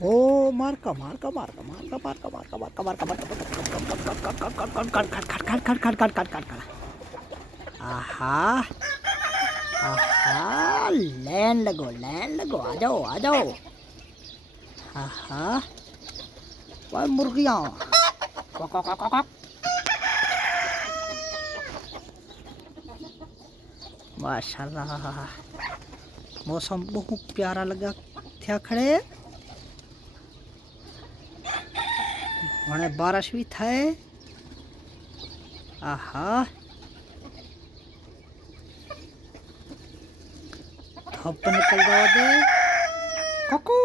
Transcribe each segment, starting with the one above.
ओ मारका मारका मारका मारका मारका मारका मारका मारका मारका आहा आहा लैंड लगो आ जाओ आहा वाह मुर्गियाँ माशाल्लाह मौसम बहुत प्यारा लगा था खड़े हमें बारिश भी था आहा धूप निकल रहा दे कुकू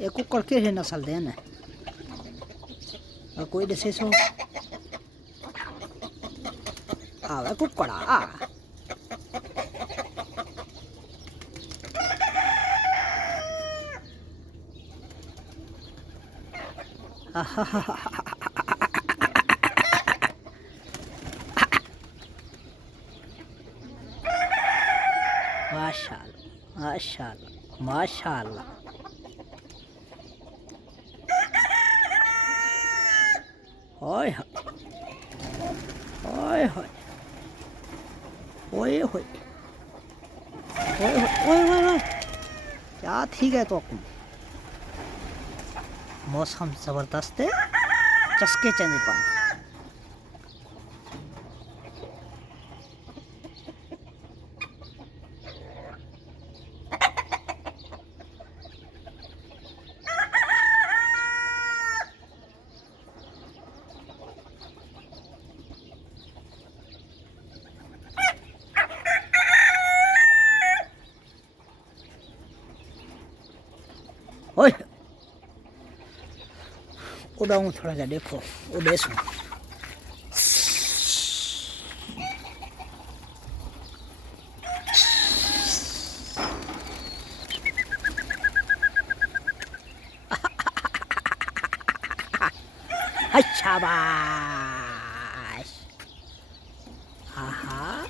ये कुकर के नस्ल दे न कोई दसे सो आवे कुकड़ा माशाल्लाह माशाल्लाह माशाल्लाह ओए ओए ओए ओए ओए ओए क्या ठीक है तो मौसम ज़बरदस्त है चस्के चने पानी ओए उड़ाऊँ थोड़ा सा देखो उड़े सो अच्छा बाश आहा